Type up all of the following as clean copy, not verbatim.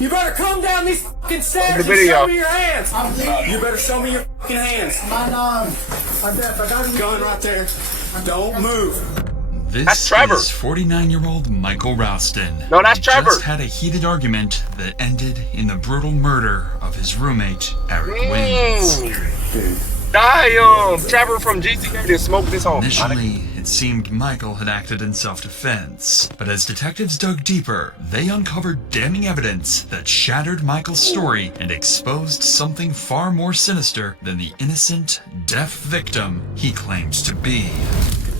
You better come down these fucking stairs and show me your hands. You better show me your fucking hands. Gun right there. Don't move. This is 49-year-old Michael Ralston. No, that's Trevor. Just had a heated argument that ended in the brutal murder of his roommate, Eric Wins. Damn, Trevor from JayThou just smoked his home. Initially, it seemed Michael had acted in self-defense, but as detectives dug deeper, they uncovered damning evidence that shattered Michael's story and exposed something far more sinister than the innocent, deaf victim he claims to be.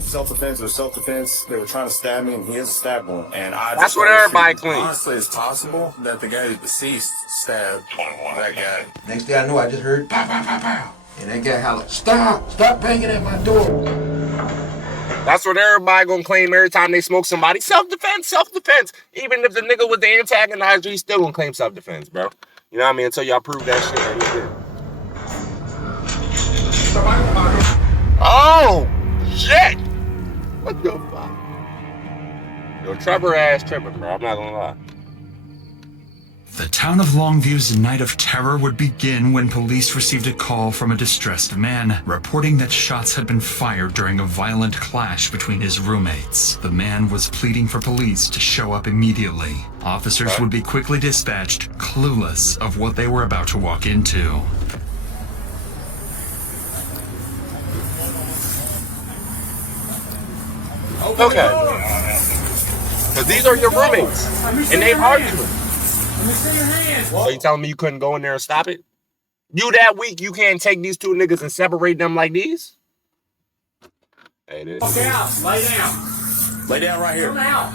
Self-defense or self-defense. They were trying to stab me, and he is a stab wound. And that's what everybody claims. Honestly, it's possible that the guy who's deceased stabbed that guy. Next thing I know, I just heard pow, pow, pow, pow. And that guy hollered, stop banging at my door. That's what everybody gonna claim every time they smoke somebody. Self-defense. Even if the nigga was the antagonizer, he's still gonna claim self-defense, bro. You know what I mean? Until y'all prove that shit that he did. Oh, shit! What the fuck? Yo, Trevor, bro. I'm not gonna lie. The town of Longview's night of terror would begin when police received a call from a distressed man reporting that shots had been fired during a violent clash between his roommates. The man was pleading for police to show up immediately. Officers would be quickly dispatched, clueless of what they were about to walk into. Okay. But these are your roommates, and they've argued. So you telling me you couldn't go in there and stop it? You that weak, you can't take these two niggas and separate them like these? Hey, this. Walk out. Lay down. Lay down right here. Come out.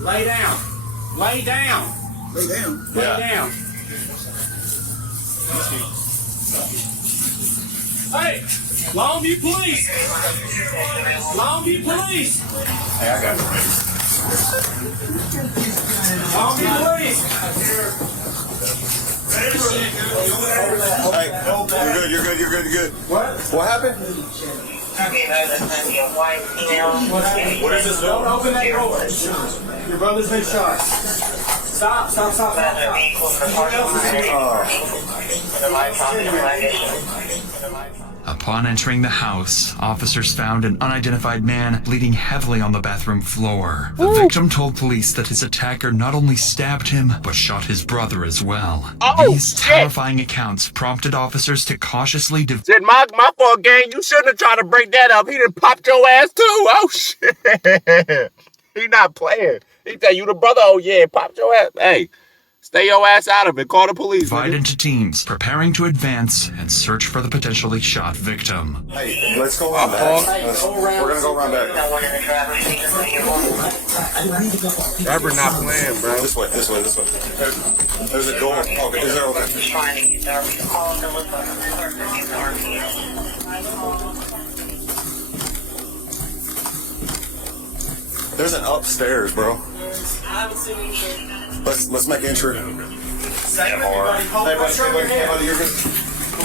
Lay down. Lay down. Lay down. Lay down. Hey, Longview Police. Longview Police. Hey, I got it. Longview Police. Hey, you're good. What happened? What is this? Don't open that door. Your brother's been shot. Stop. Upon entering the house, officers found an unidentified man bleeding heavily on the bathroom floor. The victim told police that his attacker not only stabbed him, but shot his brother as well. These terrifying accounts prompted officers to cautiously Said my fault, gang. You shouldn't have tried to break that up. He done popped your ass too. Oh shit. He not playing. He tell you the brother, oh yeah, popped your ass. Hey, stay your ass out of it. Call the police. Divide into teams, preparing to advance and search for the potentially shot victim. Hey, let's go around back. We're gonna go around back. Trevor not playing, bro. This way. There's a door. Okay, is there okay? There's an upstairs, bro. Let's make entry. Hey, buddy, you're good.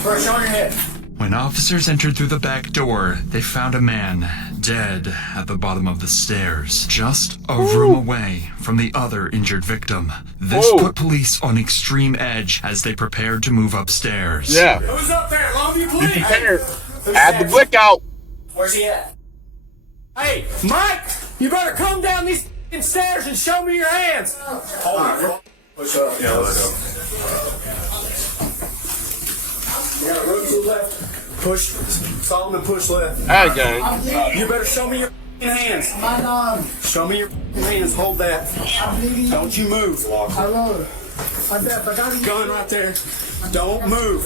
Press on your head. When officers entered through the back door, they found a man dead at the bottom of the stairs, just a room away from the other injured victim. This put police on extreme edge as they prepared to move upstairs. Yeah. Who's up there? Longview Police. Be prepared. Add the blick out. Where's he at? Hey, Mike, you better come down these fucking stairs and show me your hands. Hold it. Push up. Yeah, let's go. You got room to the left. Push. Solomon, push left. Alright, gang. You better show me your hands. Show me your hands. Hold that. Don't you move. Gun right there. Don't move.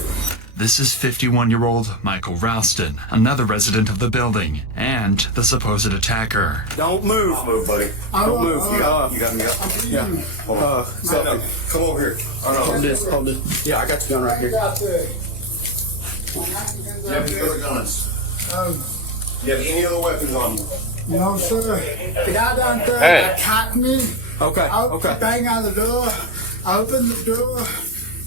This is 51-year-old Michael Ralston, another resident of the building, and the supposed attacker. Don't move. Don't move, buddy. Don't move. You got me up. Yeah. Come over here. Oh, no. Hold this. Yeah, I got the gun right here. You have any other guns? You have any other weapons on you? No, sir. The guy down there attacked me. Okay. I banged on the door. I opened the door.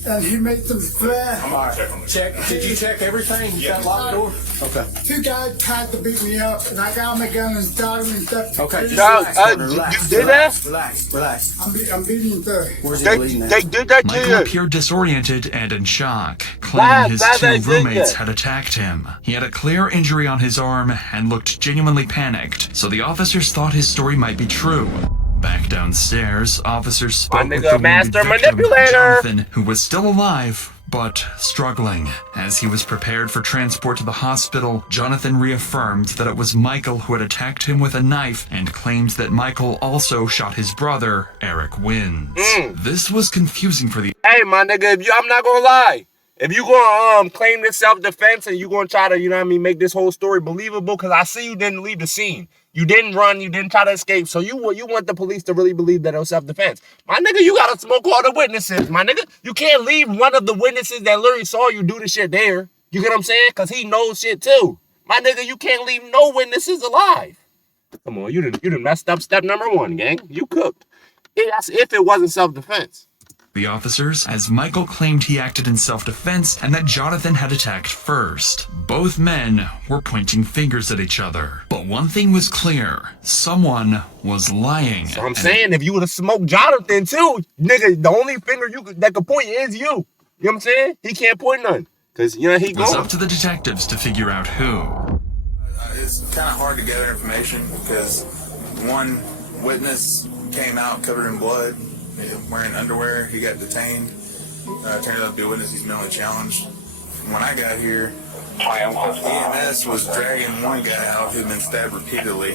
and he made some threats. I'm all right. Check. Did you check everything? You got locked door? Okay. Two guys tried to beat me up, and I got my gun and shot him and stuff. Okay. You did that? Relax. I'm beating through. Where's he bleeding at? They did that to Michael you. appeared disoriented and in shock, claiming his Why two they did roommates that? had attacked him. He had a clear injury on his arm and looked genuinely panicked, so the officers thought his story might be true. Back downstairs, officers spoke with the wounded master victim, manipulator. Jonathan, who was still alive, but struggling. As he was prepared for transport to the hospital, Jonathan reaffirmed that it was Michael who had attacked him with a knife and claimed that Michael also shot his brother, Eric Wins. This was confusing for the Hey, my nigga, I'm not gonna lie. If you gonna claim this self-defense and you gonna try to, you know what I mean, make this whole story believable, because I see you didn't leave the scene. You didn't run, you didn't try to escape, so you want the police to really believe that it was self-defense. My nigga, you gotta smoke all the witnesses, my nigga. You can't leave one of the witnesses that literally saw you do the shit there. You get what I'm saying? Because he knows shit too. My nigga, you can't leave no witnesses alive. Come on, you done messed up step number one, gang. You cooked. That's if it wasn't self-defense. officers, as Michael claimed he acted in self-defense and that Jonathan had attacked first. Both men were pointing fingers at each other. But one thing was clear. Someone was lying. So I'm saying, if you would have smoked Jonathan too, nigga, the only finger that could point is you. You know what I'm saying? He can't point none. Because, you know, he It was gone. up to the detectives to figure out who. It's kind of hard to gather information because one witness came out covered in blood, wearing underwear. He got detained. Turned out to be a witness. He's mentally challenged. When I got here, EMS was dragging one guy out who'd been stabbed repeatedly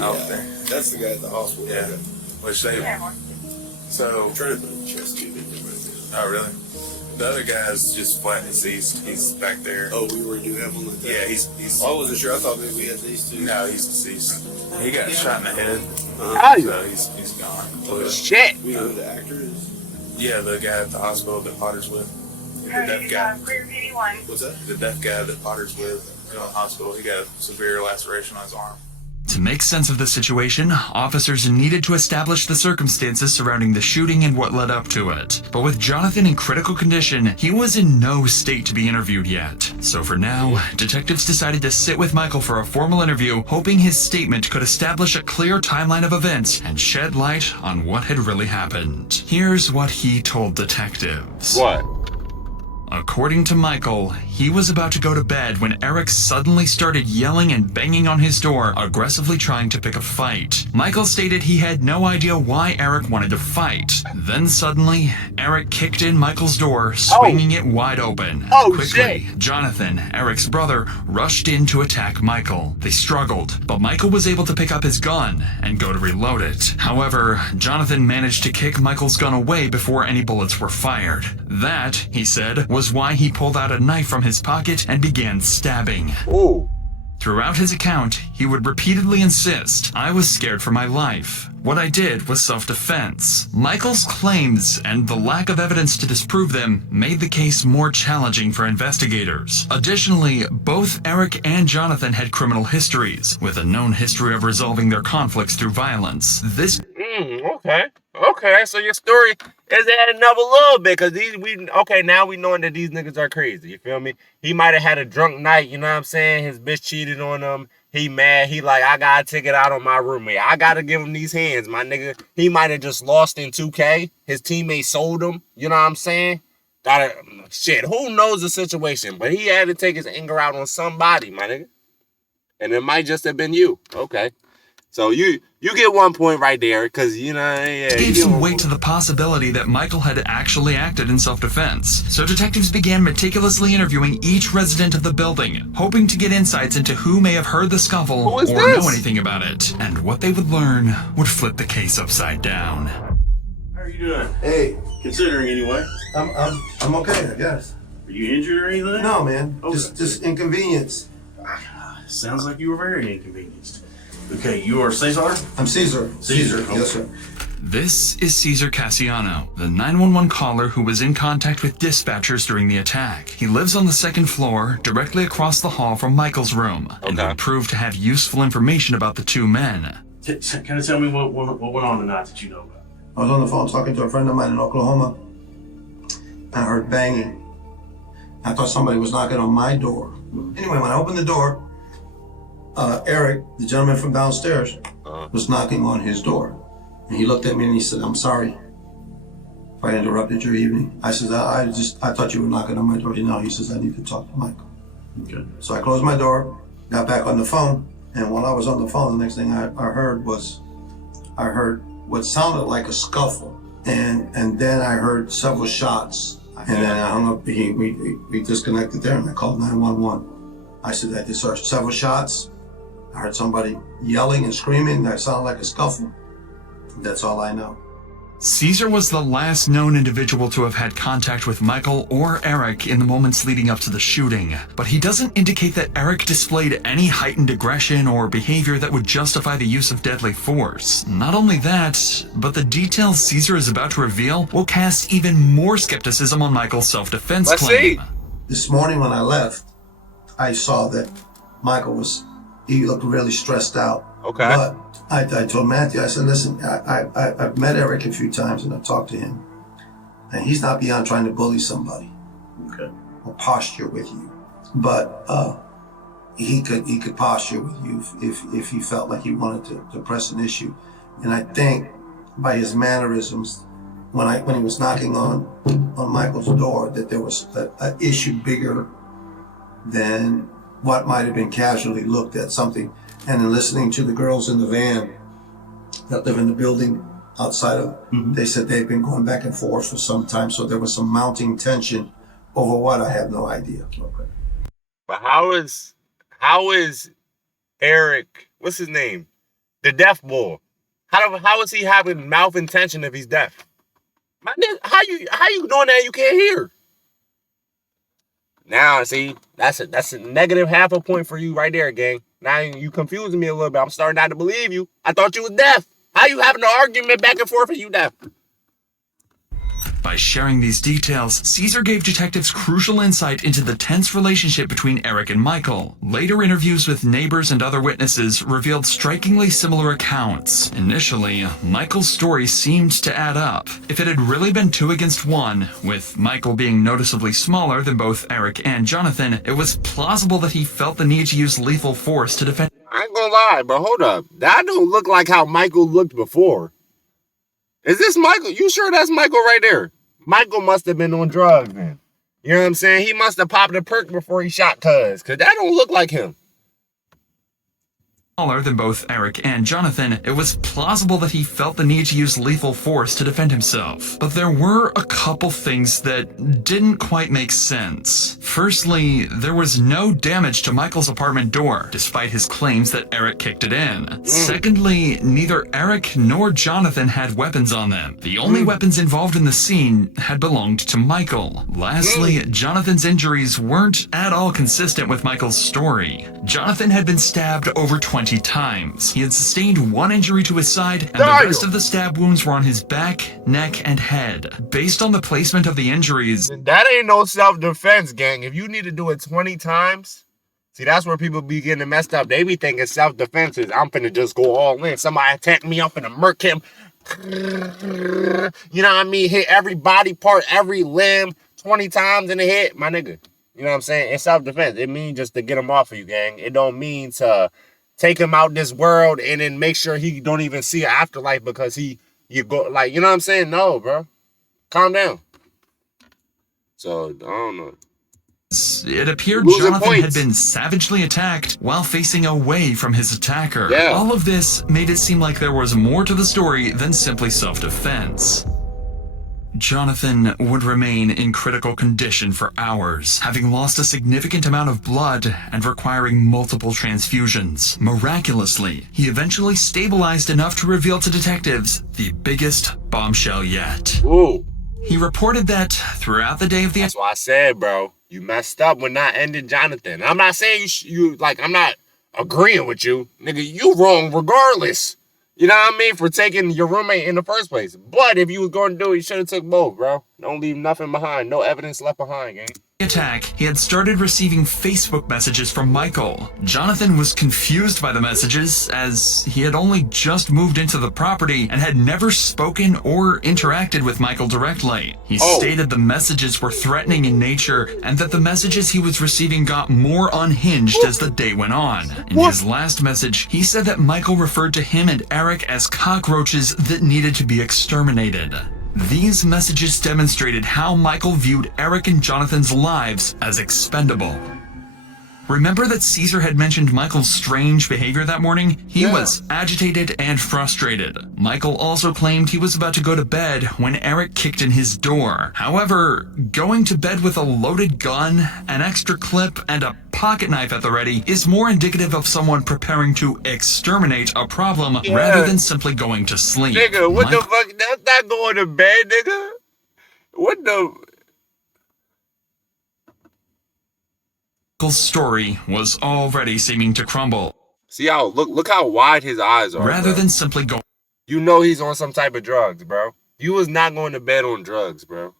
out there. That's the guy at the hospital. Yeah, which they. So. Try to put a chest tube in there. Oh, really? The other guy's just flat deceased. He's back there. Oh, we already do have one like that? Yeah, he's. I wasn't sure. I thought maybe we had these two. No, he's deceased. He got shot in the head. How you? So he's gone. Shit. We know who the actor is? Yeah, the guy at the hospital that Potter's with. The deaf guy. What's that? The deaf guy that Potter's with in the hospital. He got a severe laceration on his arm. To make sense of the situation, officers needed to establish the circumstances surrounding the shooting and what led up to it. But with Jonathan in critical condition, he was in no state to be interviewed yet. So for now, detectives decided to sit with Michael for a formal interview, hoping his statement could establish a clear timeline of events and shed light on what had really happened. Here's what he told detectives. What? According to Michael, he was about to go to bed when Eric suddenly started yelling and banging on his door, aggressively trying to pick a fight. Michael stated he had no idea why Eric wanted to fight. Then suddenly, Eric kicked in Michael's door, swinging it wide open. Oh, Quickly, shit. Jonathan, Eric's brother, rushed in to attack Michael. They struggled, but Michael was able to pick up his gun and go to reload it. However, Jonathan managed to kick Michael's gun away before any bullets were fired. That, he said, was why he pulled out a knife from his pocket and began stabbing. Ooh. Throughout his account, he would repeatedly insist, "I was scared for my life. What I did was self-defense." Michael's claims and the lack of evidence to disprove them made the case more challenging for investigators. Additionally, both Eric and Jonathan had criminal histories, with a known history of resolving their conflicts through violence. This Okay, so your story is adding up a little bit, because now we knowing that these niggas are crazy, you feel me? He might have had a drunk night, you know what I'm saying? His bitch cheated on him. He mad. He like, I gotta take it out on my roommate. I gotta give him these hands, my nigga. He might have just lost in 2K. His teammate sold him, you know what I'm saying? Shit, who knows the situation? But he had to take his anger out on somebody, my nigga. And it might just have been you. Okay. So you get 1 point right there, because, you know, yeah. gave some weight to the possibility that Michael had actually acted in self-defense. So detectives began meticulously interviewing each resident of the building, hoping to get insights into who may have heard the scuffle or know anything about it. And what they would learn would flip the case upside down. How are you doing? Hey, Considering anyway. I'm okay, I guess. Are you injured or anything? No, man. Okay. Just inconvenience. Sounds like you were very inconvenienced. Okay, you are Cesar? I'm Caesar. Caesar, Yes, sir. This is Cesar Cassiano, the 911 caller who was in contact with dispatchers during the attack. He lives on the second floor, directly across the hall from Michael's room, and would prove to have useful information about the two men. Kind of tell me what went on tonight that you know about. I was on the phone talking to a friend of mine in Oklahoma. I heard banging. I thought somebody was knocking on my door. Anyway, when I opened the door, Eric, the gentleman from downstairs, was knocking on his door. And he looked at me and he said, "I'm sorry if I interrupted your evening." I said, I thought you were knocking on my door. No, he says, "I need to talk to Michael." Okay. So I closed my door, got back on the phone, and while I was on the phone, the next thing I heard what sounded like a scuffle. And then I heard several shots. And then I hung up, we disconnected there, and I called 911. I said, I just heard several shots. I heard somebody yelling and screaming. That sounded like a scuffle. That's all I know. Caesar was the last known individual to have had contact with Michael or Eric in the moments leading up to the shooting, but he doesn't indicate that Eric displayed any heightened aggression or behavior that would justify the use of deadly force. Not only that, but the details Caesar is about to reveal will cast even more skepticism on Michael's self-defense claim. See. This morning when I left, I saw that Michael he looked really stressed out. Okay. But I told Matthew, I said, listen, I've met Eric a few times and I've talked to him. And he's not beyond trying to bully somebody. Okay. Or posture with you. But he could posture with you if he felt like he wanted to press an issue. And I think by his mannerisms, when he was knocking on Michael's door, that there was an issue bigger than what might have been casually looked at something. And in listening to the girls in the van that live in the building outside of, they said they've been going back and forth for some time. So there was some mounting tension over what, I have no idea. Okay. But how is Eric, what's his name? The deaf boy. How is he having mouth intention if he's deaf? How you doing that you can't hear? Now, see, that's a negative half a point for you right there, gang. Now you confusing me a little bit. I'm starting not to believe you. I thought you was deaf. How you having an argument back and forth and you deaf? By sharing these details, Caesar gave detectives crucial insight into the tense relationship between Eric and Michael. Later interviews with neighbors and other witnesses revealed strikingly similar accounts. Initially, Michael's story seemed to add up. If it had really been 2 against 1, with Michael being noticeably smaller than both Eric and Jonathan, it was plausible that he felt the need to use lethal force to defend. I ain't gonna lie, bro. Hold up. That don't look like how Michael looked before. Is this Michael? You sure that's Michael right there? Michael must have been on drugs, man. You know what I'm saying? He must have popped a perk before he shot Cuz. Because that don't look like him. Smaller than both Eric and Jonathan, it was plausible that he felt the need to use lethal force to defend himself. But there were a couple things that didn't quite make sense. Firstly, there was no damage to Michael's apartment door, despite his claims that Eric kicked it in. Secondly, neither Eric nor Jonathan had weapons on them. The only weapons involved in the scene had belonged to Michael. Lastly, Jonathan's injuries weren't at all consistent with Michael's story. Jonathan had been stabbed over 20 times. He had sustained 1 injury to his side, and the rest of the stab wounds were on his back, neck, and head. Based on the placement of the injuries, that ain't no self-defense, gang. If you need to do it 20 times, see, that's where people be getting messed up. They be thinking self-defense is, I'm finna just go all in. Somebody attack me, I'm finna murk him. You know what I mean? Hit every body part, every limb, 20 times in the head. My nigga, you know what I'm saying? It's self-defense. It means just to get him off of you, gang. It don't mean to take him out this world and then make sure he don't even see an afterlife because you go, like, you know what I'm saying? No, bro. Calm down. So, I don't know. It appeared Losing Jonathan points. had been savagely attacked while facing away from his attacker. Yeah. All of this made it seem like there was more to the story than simply self-defense. Jonathan would remain in critical condition for hours, having lost a significant amount of blood and requiring multiple transfusions. Miraculously, he eventually stabilized enough to reveal to detectives the biggest bombshell yet. Ooh. He reported that throughout the day of the That's why I said, bro, you messed up when not ending Jonathan. I'm not saying you I'm not agreeing with you. Nigga, you wrong regardless. You know what I mean? For taking your roommate in the first place. But if you was going to do it, you should have took both, bro. Don't leave nothing behind. No evidence left behind, gang. attack, he had started receiving Facebook messages from Michael. Jonathan was confused by the messages, as he had only just moved into the property and had never spoken or interacted with Michael directly. He stated the messages were threatening in nature and that the messages he was receiving got more unhinged as the day went on. In his last message, he said that Michael referred to him and Eric as cockroaches that needed to be exterminated. These messages demonstrated how Michael viewed Eric and Jonathan's lives as expendable. Remember that Caesar had mentioned Michael's strange behavior that morning? He was agitated and frustrated. Michael also claimed he was about to go to bed when Eric kicked in his door. However, going to bed with a loaded gun, an extra clip, and a pocket knife at the ready is more indicative of someone preparing to exterminate a problem rather than simply going to sleep. Nigga, what the fuck? That's not going to bed, nigga. What the... Michael's story was already seeming to crumble. See how, look how wide his eyes are, rather than simply going... You know he's on some type of drugs, bro. You was not going to bed on drugs, bro.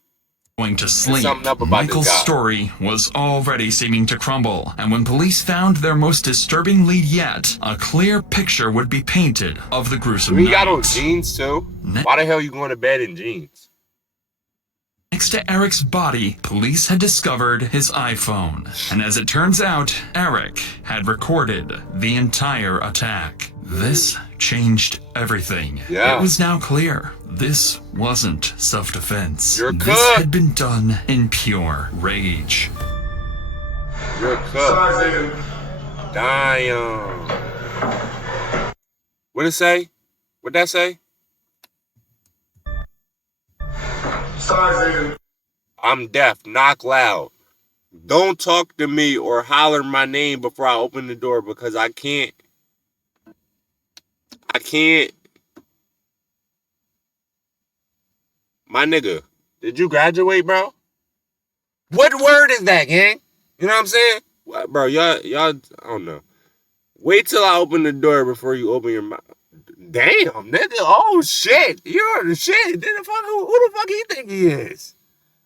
Going to sleep. Michael's story was already seeming to crumble, and when police found their most disturbing lead yet, a clear picture would be painted of the gruesome night. He got on jeans too? Why the hell you going to bed in jeans? Next to Eric's body, police had discovered his iPhone. And as it turns out, Eric had recorded the entire attack. This changed everything. It was now clear this wasn't self-defense. This had been done in pure rage. You're cooked. Damn. What'd it say? What'd that say? I'm deaf, knock loud. Don't talk to me or holler my name before I open the door because I can't. My nigga, did you graduate, bro? What word is that, gang? You know what I'm saying? What, bro, y'all, I don't know. Wait till I open the door before you open your mouth. Damn, nigga. Oh, shit. You're the shit. Who the fuck he think he is?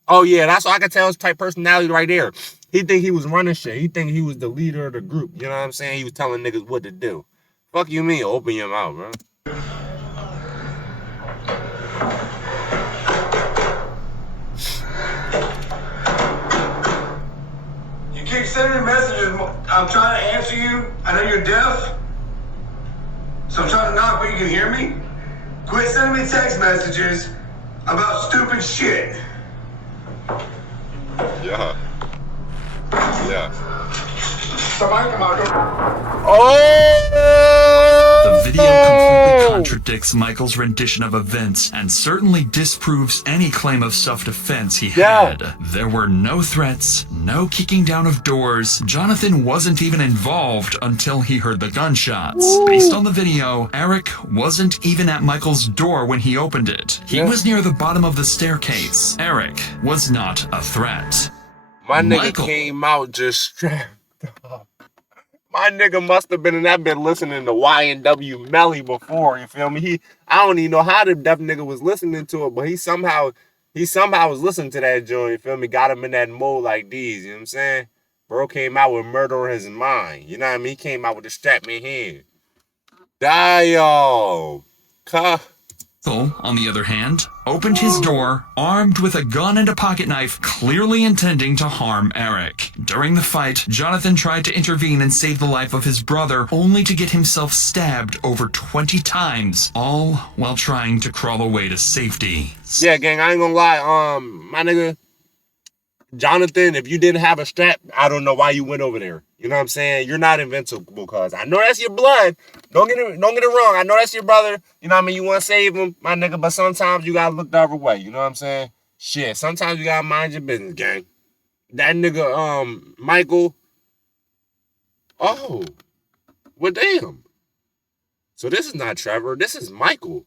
Oh, yeah, that's all I can tell his type personality right there. He think he was running shit. He think he was the leader of the group. You know what I'm saying? He was telling niggas what to do. Fuck you mean? Open your mouth, bro. You keep sending me messages. I'm trying to answer you. I know you're deaf. So I'm trying to knock, but you can hear me? Quit sending me text messages about stupid shit. Yeah. The video completely contradicts Michael's rendition of events and certainly disproves any claim of self-defense he had. There were no threats, no kicking down of doors. Jonathan wasn't even involved until he heard the gunshots. Based on the video, Eric wasn't even at Michael's door when he opened it. He was near the bottom of the staircase. Eric was not a threat. My nigga came out just strapped up. My nigga must have been in that bed listening to YNW Melly before, you feel me? I don't even know how the deaf nigga was listening to it, but he somehow was listening to that joint, you feel me? Got him in that mode like these, you know what I'm saying? Bro came out with murder on his mind, you know what I mean? He came out with a strap in hand. Damn. On the other hand, opened his door, armed with a gun and a pocket knife, clearly intending to harm Eric. During the fight, Jonathan tried to intervene and save the life of his brother, only to get himself stabbed over 20 times, all while trying to crawl away to safety. Yeah, gang, I ain't gonna lie, my nigga, Jonathan, if you didn't have a strap, I don't know why you went over there. You know what I'm saying? You're not invincible, cuz I know that's your blood. Don't get it wrong. I know that's your brother. You know what I mean? You want to save him, my nigga, but sometimes you gotta look the other way. You know what I'm saying? Shit, sometimes you gotta mind your business, gang. That nigga, Michael. Oh, well, damn. So this is not Trevor. This is Michael.